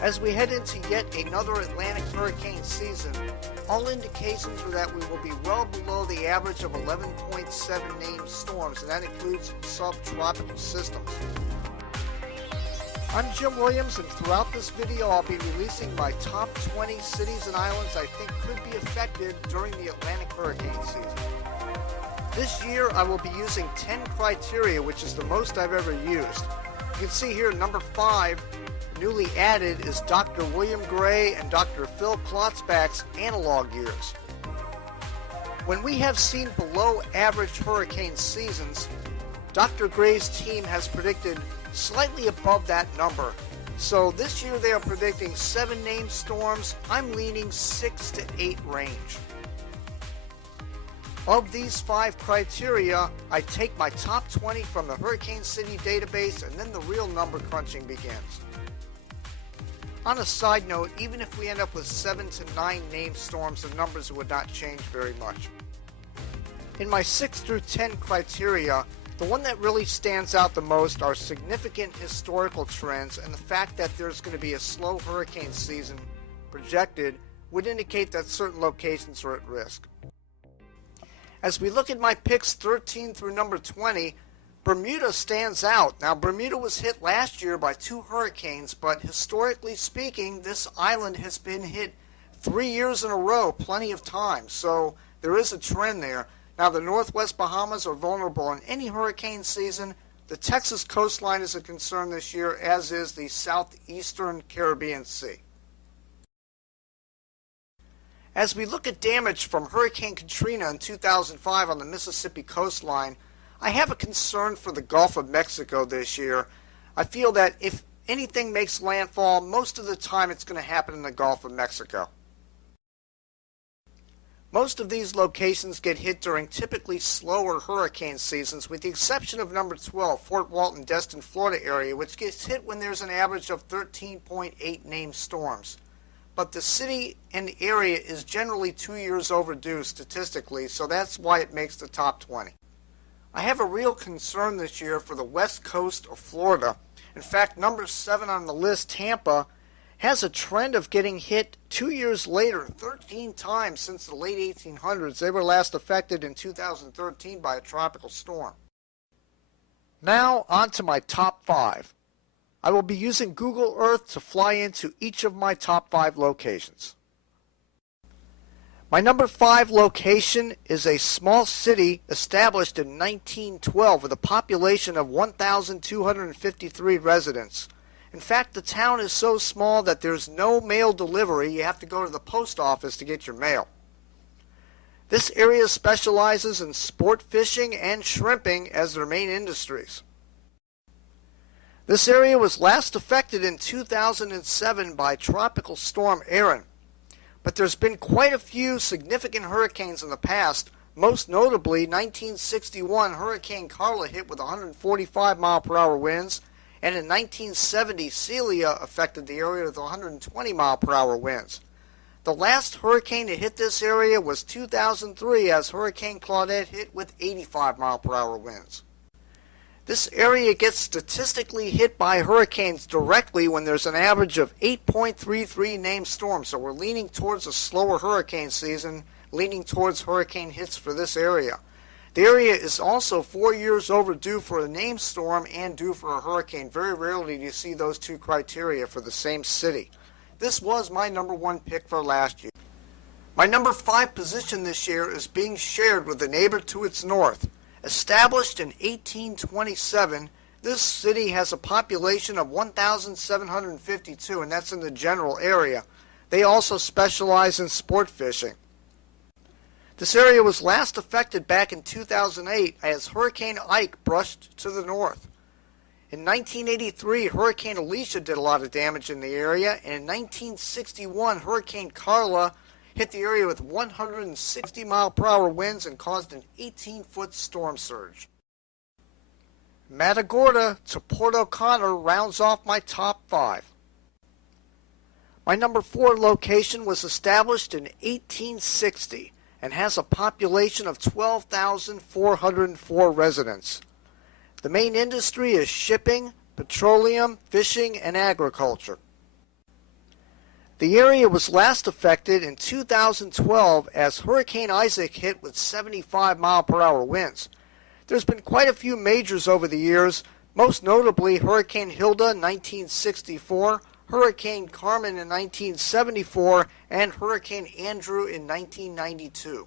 As we head into yet another Atlantic hurricane season, all indications are that we will be well below the average of 11.7 named storms, and that includes subtropical systems. I'm Jim Williams, and throughout this video I'll be releasing my top 20 cities and islands I think could be affected during the Atlantic hurricane season. This year I will be using 10 criteria, which is the most I've ever used. You can see here number 5, newly added, is Dr. William Gray and Dr. Phil Klotzbach's analog years. When we have seen below average hurricane seasons, Dr. Gray's team has predicted slightly above that number. So this year they are predicting 7 named storms. I'm leaning 6 to 8 range. Of these 5 criteria, I take my top 20 from the Hurricane City database, and then the real number crunching begins. On a side note, even if we end up with 7 to 9 named storms, the numbers would not change very much. In my 6 through 10 criteria, the one that really stands out the most are significant historical trends, and the fact that there's going to be a slow hurricane season projected would indicate that certain locations are at risk. As we look at my picks 13 through number 20, Bermuda stands out. Now, Bermuda was hit last year by 2 hurricanes, but historically speaking, this island has been hit 3 years in a row, plenty of times. So there is a trend there. Now, the Northwest Bahamas are vulnerable in any hurricane season. The Texas coastline is a concern this year, as is the southeastern Caribbean Sea. As we look at damage from Hurricane Katrina in 2005 on the Mississippi coastline, I have a concern for the Gulf of Mexico this year. I feel that if anything makes landfall, most of the time it's going to happen in the Gulf of Mexico. Most of these locations get hit during typically slower hurricane seasons, with the exception of number 12, Fort Walton, Destin, Florida area, which gets hit when there's an average of 13.8 named storms. But the city and the area is generally 2 years overdue statistically, so that's why it makes the top 20. I have a real concern this year for the west coast of Florida. In fact, number 7 on the list, Tampa, has a trend of getting hit 2 years later, 13 times since the late 1800s. They were last affected in 2013 by a tropical storm. Now on to my top 5. I will be using Google Earth to fly into each of my top 5 locations. My number 5 location is a small city established in 1912 with a population of 1,253 residents. In fact, the town is so small that there's no mail delivery. You have to go to the post office to get your mail. This area specializes in sport fishing and shrimping as their main industries. This area was last affected in 2007 by Tropical Storm Erin. But there's been quite a few significant hurricanes in the past. Most notably, 1961 Hurricane Carla hit with 145 mile per hour winds, and in 1970 Celia affected the area with 120 mile per hour winds. The last hurricane to hit this area was 2003 as Hurricane Claudette hit with 85 mile per hour winds. This area gets statistically hit by hurricanes directly when there's an average of 8.33 named storms. So we're leaning towards a slower hurricane season, leaning towards hurricane hits for this area. The area is also 4 years overdue for a named storm and due for a hurricane. Very rarely do you see those 2 criteria for the same city. This was my number 1 pick for last year. My number 5 position this year is being shared with the neighbor to its north. Established in 1827, this city has a population of 1,752, and that's in the general area. They also specialize in sport fishing. This area was last affected back in 2008 as Hurricane Ike brushed to the north. In 1983, Hurricane Alicia did a lot of damage in the area, and in 1961, Hurricane Carla hit the area with 160 mile per hour winds and caused an 18-foot storm surge. Matagorda to Port O'Connor rounds off my top 5. My number 4 location was established in 1860 and has a population of 12,404 residents. The main industry is shipping, petroleum, fishing, and agriculture. The area was last affected in 2012 as Hurricane Isaac hit with 75-mile-per-hour winds. There's been quite a few majors over the years, most notably Hurricane Hilda in 1964, Hurricane Carmen in 1974, and Hurricane Andrew in 1992.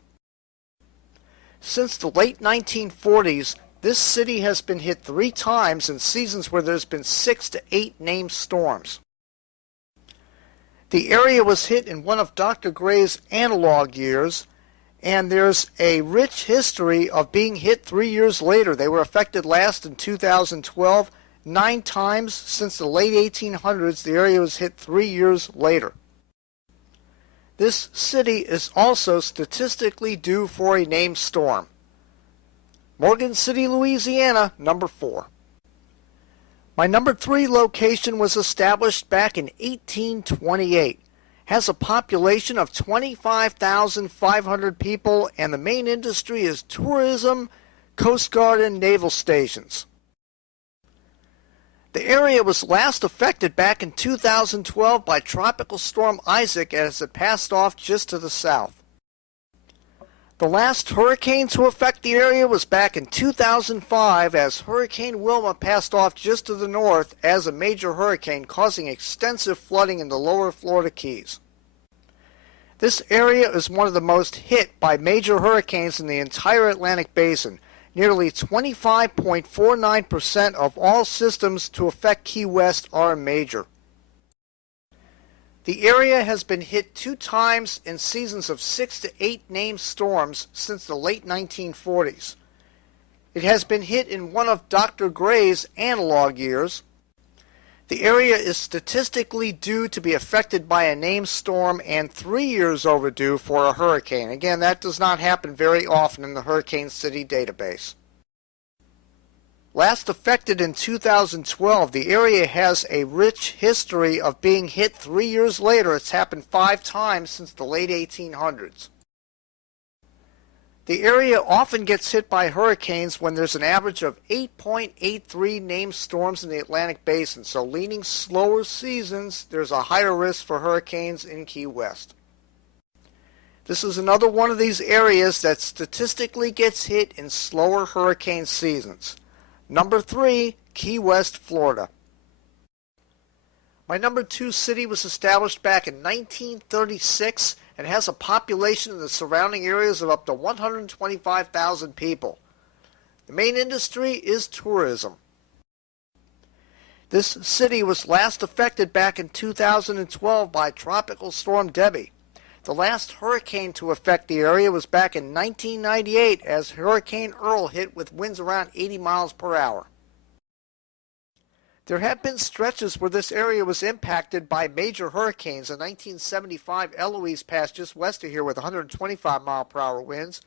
Since the late 1940s, this city has been hit 3 times in seasons where there's been 6 to 8 named storms. The area was hit in one of Dr. Gray's analog years, and there's a rich history of being hit 3 years later. They were affected last in 2012. 9 times since the late 1800s, the area was hit 3 years later. This city is also statistically due for a named storm. Morgan City, Louisiana, number 4. My number 3 location was established back in 1828. Has a population of 25,500 people, and the main industry is tourism, Coast Guard, and naval stations. The area was last affected back in 2012 by Tropical Storm Isaac as it passed off just to the south. The last hurricane to affect the area was back in 2005 as Hurricane Wilma passed off just to the north as a major hurricane, causing extensive flooding in the lower Florida Keys. This area is one of the most hit by major hurricanes in the entire Atlantic Basin. Nearly 25.49% of all systems to affect Key West are major. The area has been hit 2 times in seasons of 6 to 8 named storms since the late 1940s. It has been hit in one of Dr. Gray's analog years. The area is statistically due to be affected by a named storm and 3 years overdue for a hurricane. Again, that does not happen very often in the Hurricane City database. Last affected in 2012, the area has a rich history of being hit 3 years later. It's happened 5 times since the late 1800s. The area often gets hit by hurricanes when there's an average of 8.83 named storms in the Atlantic Basin. So leaning slower seasons, there's a higher risk for hurricanes in Key West. This is another one of these areas that statistically gets hit in slower hurricane seasons. Number 3, Key West, Florida. My number 2 city was established back in 1936 and has a population in the surrounding areas of up to 125,000 people. The main industry is tourism. This city was last affected back in 2012 by Tropical Storm Debby. The last hurricane to affect the area was back in 1998 as Hurricane Earl hit with winds around 80 miles per hour. There have been stretches where this area was impacted by major hurricanes. In 1975, Eloise passed just west of here with 125-mile-per-hour winds.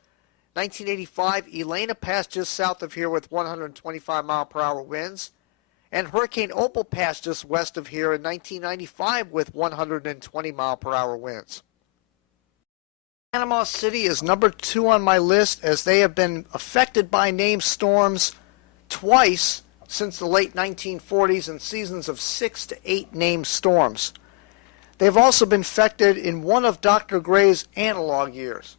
1985, Elena passed just south of here with 125-mile-per-hour winds. And Hurricane Opal passed just west of here in 1995 with 120-mile-per-hour winds. Panama City is number 2 on my list as they have been affected by named storms twice since the late 1940s in seasons of 6 to 8 named storms. They've also been affected in one of Dr. Gray's analog years.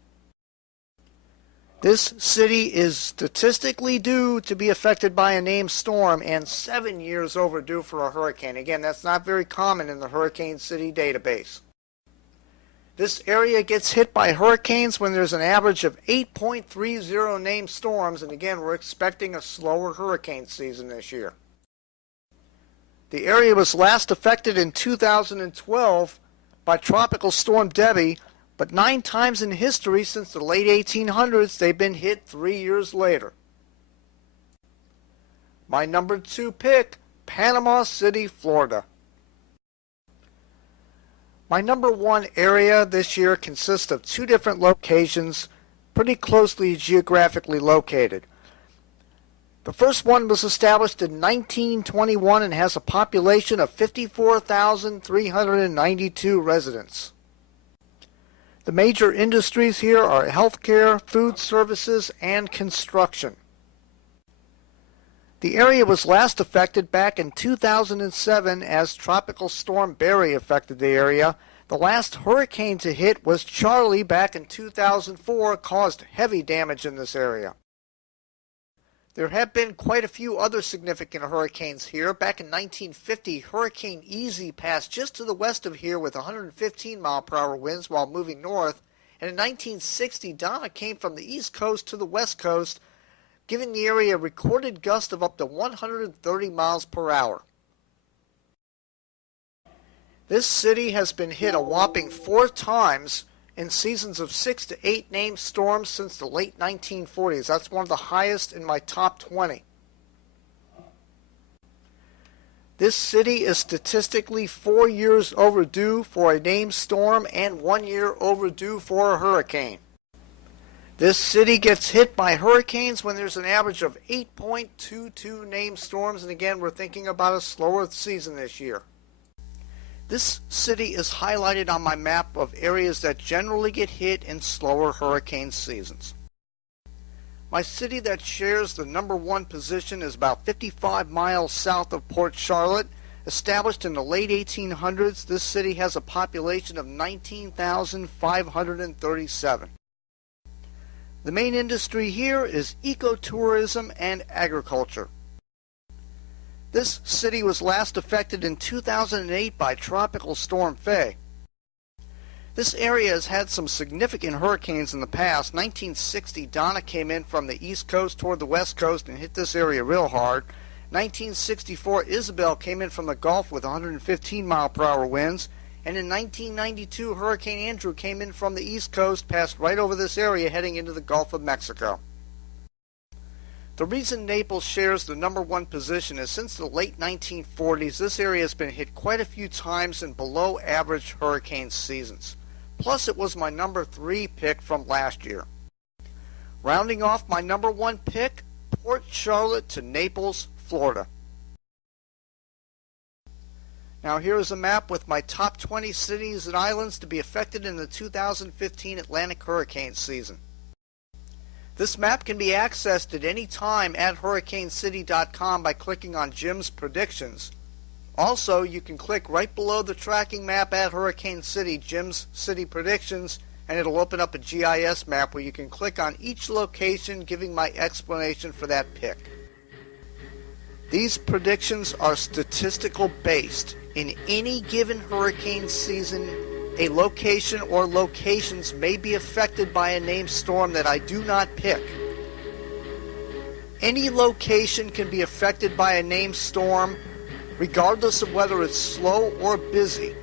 This city is statistically due to be affected by a named storm and 7 years overdue for a hurricane. Again, that's not very common in the Hurricane City database. This area gets hit by hurricanes when there's an average of 8.30 named storms, and again, we're expecting a slower hurricane season this year. The area was last affected in 2012 by Tropical Storm Debby, but 9 times in history since the late 1800s, they've been hit 3 years later. My number 2 pick, Panama City, Florida. My number 1 area this year consists of 2 different locations, pretty closely geographically located. The first one was established in 1921 and has a population of 54,392 residents. The major industries here are healthcare, food services, and construction. The area was last affected back in 2007 as Tropical Storm Barry affected the area. The last hurricane to hit was Charley back in 2004, caused heavy damage in this area. There have been quite a few other significant hurricanes here. Back in 1950, Hurricane Easy passed just to the west of here with 115-mile-per-hour winds while moving north. And in 1960, Donna came from the east coast to the west coast, giving the area a recorded gust of up to 130 miles per hour. This city has been hit a whopping 4 times in seasons of 6 to 8 named storms since the late 1940s. That's one of the highest in my top 20. This city is statistically 4 years overdue for a named storm and 1 year overdue for a hurricane. This city gets hit by hurricanes when there's an average of 8.22 named storms, and again, we're thinking about a slower season this year. This city is highlighted on my map of areas that generally get hit in slower hurricane seasons. My city that shares the number 1 position is about 55 miles south of Port Charlotte. Established in the late 1800s, this city has a population of 19,537. The main industry here is ecotourism and agriculture. This city was last affected in 2008 by Tropical Storm Faye. This area has had some significant hurricanes in the past. 1960, Donna came in from the east coast toward the west coast and hit this area real hard. 1964, Isabel came in from the Gulf with 115-mile-per-hour winds. And in 1992, Hurricane Andrew came in from the east coast, passed right over this area, heading into the Gulf of Mexico. The reason Naples shares the number 1 position is since the late 1940s, this area has been hit quite a few times in below average hurricane seasons. Plus, it was my number 3 pick from last year. Rounding off my number 1 pick, Port Charlotte to Naples, Florida. Now here is a map with my top 20 cities and islands to be affected in the 2015 Atlantic hurricane season. This map can be accessed at any time at hurricanecity.com by clicking on Jim's Predictions. Also, you can click right below the tracking map at Hurricane City, Jim's City Predictions, and it'll open up a GIS map where you can click on each location, giving my explanation for that pick. These predictions are statistical based. In any given hurricane season, a location or locations may be affected by a named storm that I do not pick. Any location can be affected by a named storm, regardless of whether it's slow or busy.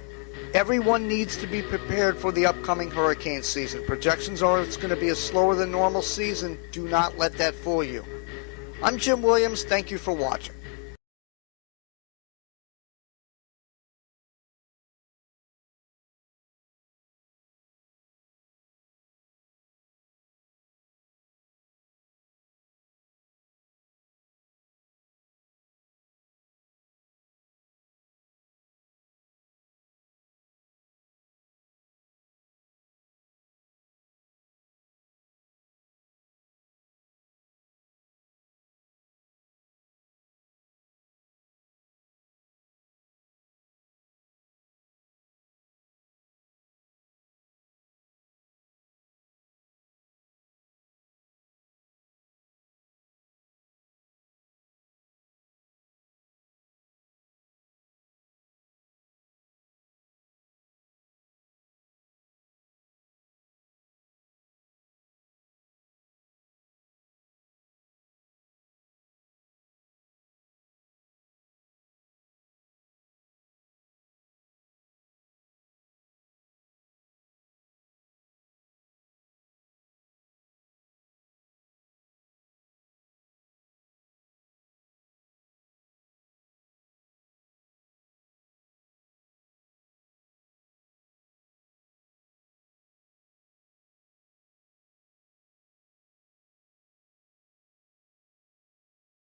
Everyone needs to be prepared for the upcoming hurricane season. Projections are it's going to be a slower than normal season. Do not let that fool you. I'm Jim Williams. Thank you for watching.